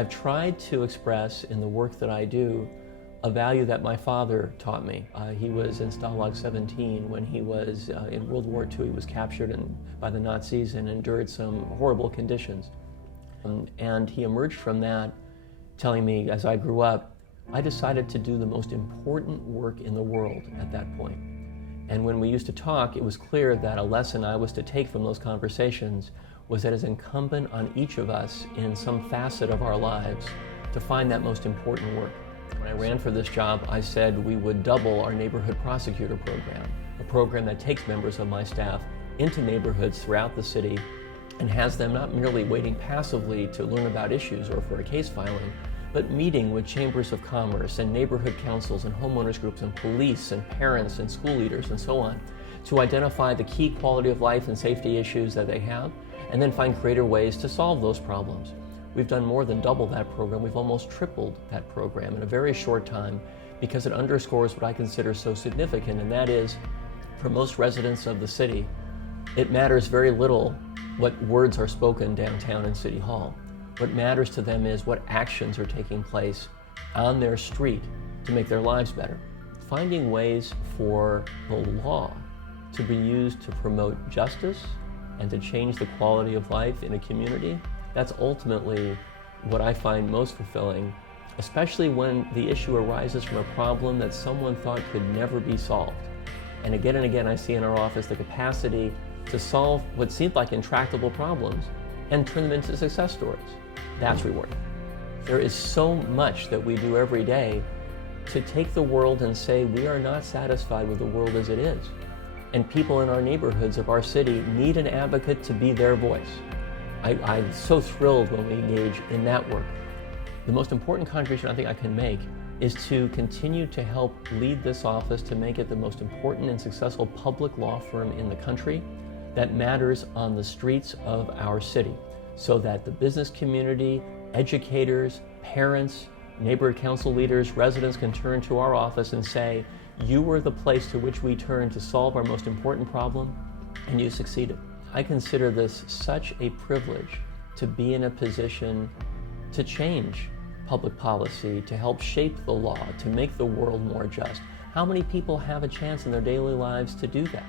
I've tried to express in the work that I do a value that my father taught me. He was in Stalag 17 when he was in World War II. He was captured by the Nazis and endured some horrible conditions. And he emerged from that telling me, as I grew up, I decided to do the most important work in the world at that point. And when we used to talk, it was clear that a lesson I was to take from those conversations was that it's incumbent on each of us in some facet of our lives to find that most important work. When I ran for this job, I said we would double our neighborhood prosecutor program, a program that takes members of my staff into neighborhoods throughout the city and has them not merely waiting passively to learn about issues or for a case filing, but meeting with chambers of commerce and neighborhood councils and homeowners groups and police and parents and school leaders and so on to identify the key quality of life and safety issues that they have and then find creative ways to solve those problems. We've done more than double that program. We've almost tripled that program in a very short time because it underscores what I consider so significant, and that is, for most residents of the city, it matters very little what words are spoken downtown in City Hall. What matters to them is what actions are taking place on their street to make their lives better. Finding ways for the law to be used to promote justice and to change the quality of life in a community, that's ultimately what I find most fulfilling, especially when the issue arises from a problem that someone thought could never be solved. And again, I see in our office the capacity to solve what seemed like intractable problems and turn them into success stories. That's rewarding. There is so much that we do every day to take the world and say we are not satisfied with the world as it is. And people in our neighborhoods of our city need an advocate to be their voice. I'm so thrilled when we engage in that work. The most important contribution I think I can make is to continue to help lead this office to make it the most important and successful public law firm in the country that matters on the streets of our city, so that the business community, educators, parents, neighborhood council leaders, residents can turn to our office and say, you were the place to which we turned to solve our most important problem, and you succeeded. I consider this such a privilege to be in a position to change public policy, to help shape the law, to make the world more just. How many people have a chance in their daily lives to do that?